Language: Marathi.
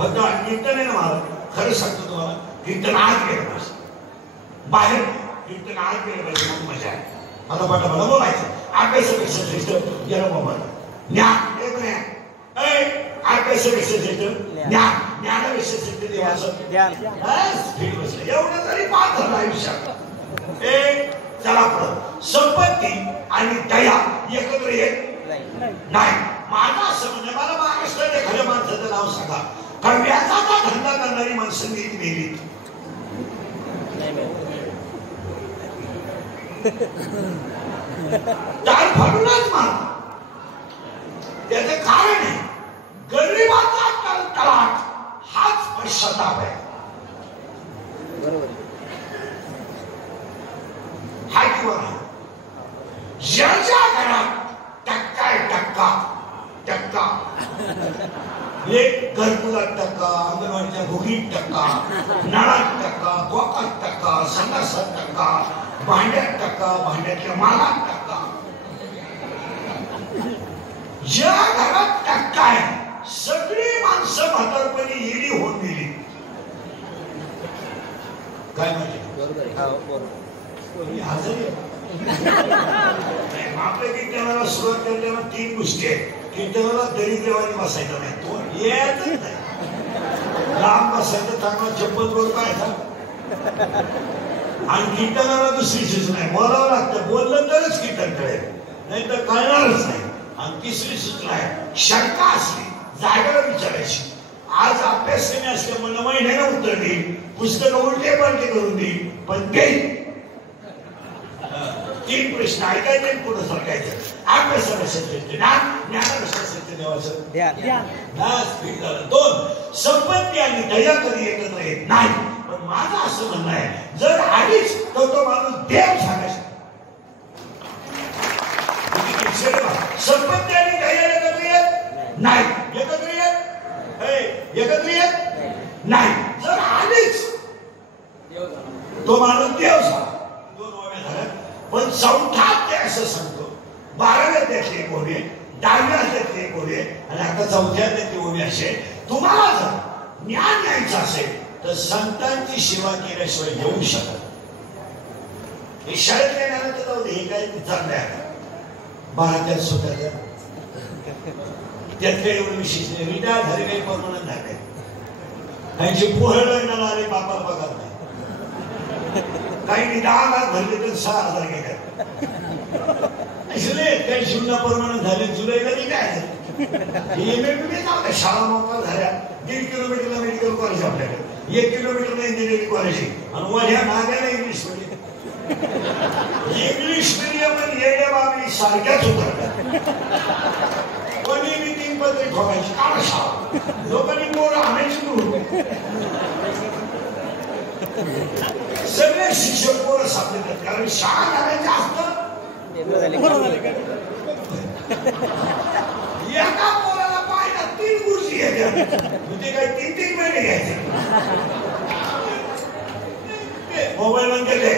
फक्त कीर्तन आहे ना मला खरं सांगतो तुम्हाला कीर्तन आज गेलं पाहिजे बाहेर कीर्तन आज गेलं पाहिजे मग मजा आहे मला पटापटा बोलायचं अभ्यासापेक्षा श्रेष्ठ गेलं मोबाईल ज्ञान एक नाही अभ्यासापेक्षा श्रेष्ठ ज्ञान ज्ञानापेक्षा श्रेष्ठ देवाचं ज्ञान बस ठीक बसलं एवढं तरी पाच झालं आयुष्यात एक चला परत संपत्ती आणि दया एकत्र येत नाही माझा असं म्हणजे मला महाराष्ट्रात एखाद्या माणसाचं नाव सांगा कव्याचा धंदा करणारी माणसं नीट मेली टाळ फाडूनच मार त्याचं कारण आहे गरिबाचा तळतळाट हाच पश्चाताप आहे हा किंवा ज्याच्या घरात टक्का आहे टक्का टक्का एक घरकुलात टक्का अंगणवाडीच्या भोगीत टक्का नळात टक्का गोकात टक्का संडासात टक्का भांड्यात टक्का भांड्यातल्या मालात टक्का ज्या घरात टक्का आहे सगळी माणसं म्हातारपणी येडी होऊन गेली काय म्हणजे हजरी आपल्या कीर्तनाला सुरुवात करताना तीन गोष्टी आहेत कीर्तनाला दरिद्रवाणी बसायचं नाही तो येतच नाही लांब बसायचं चांगला चप्पल जोड पाहायचा आणि कीर्तनाला दुसरी सूचना आहे बोलावं लागतं बोललं तरच कीर्तन कळेल नाही तर कळणारच नाही आणि तिसरी सूचना आहे शंका असली जागेला विचारायची आज अभ्यास केले असल्यामुळे महिन्याने उत्तर देईल पुस्तक उलटे पलटे करून देईल पण देईल तीन प्रश्न ऐकायचे पुढे सरकायचं अभ्यासापेक्षा श्रेष्ठ ज्ञान ज्ञानापेक्षा श्रेष्ठ देवाचं दोन संपत्ती आणि दया कधी एकत्र येत नाही पण माझं असं म्हणणं आहे जर आधीच तर तो माणूस देव सांगायचा संपत्ती आणि दया एकत्र येत नाही एकत्र येत नाही जर आधीच तो माणूस देव सांग दोन ओव्या झाल्या पण चौथ्यात ते असं सांगतो 12व्या त्यातली एक ओवी 10व्या त्यातली एक ओवी आणि आता 4थ्या त्यातली ओवी असे तुम्हाला जर ज्ञान यायचं असेल तर संतांची सेवा केल्याशिवाय येऊ शकत हे शाळेत येणार तर जाऊ दे हे काय चांगलं आहे 12 स्वतःच्या त्यात काही एवढं विशेष नाही रिटायर झाले काही परमनंट झाले त्यांची पोहळ लग्नाला आले बापाला पगार नाही काही 10 लाख भरले तर 6,000 गेले काही शून्य परमनंट झाले जुलैला काय शाळा मोकार झाल्या 1.5 किलोमीटरला मेडिकल कॉलेज आपल्याकडे 1 किलोमीटरला इंजिनिअरिंग कॉलेज आणि वह्या नागायला इंग्लिश मीडियम इंग्लिश मीडियम आणि येड्या बाबी सारख्याच उतरतात कोणी मी 3 पत्रे ठोकायची काढा शाळा लोकांनी पोरं आणायची म्हणून सगळे शिक्षक पोरं सापडतात कारण शाळा करायचं असतं एका पोराला पाहिला 3 गुरुजी येतात म्हणजे काय 3 महिने घ्यायचे मोबाईल बंद केले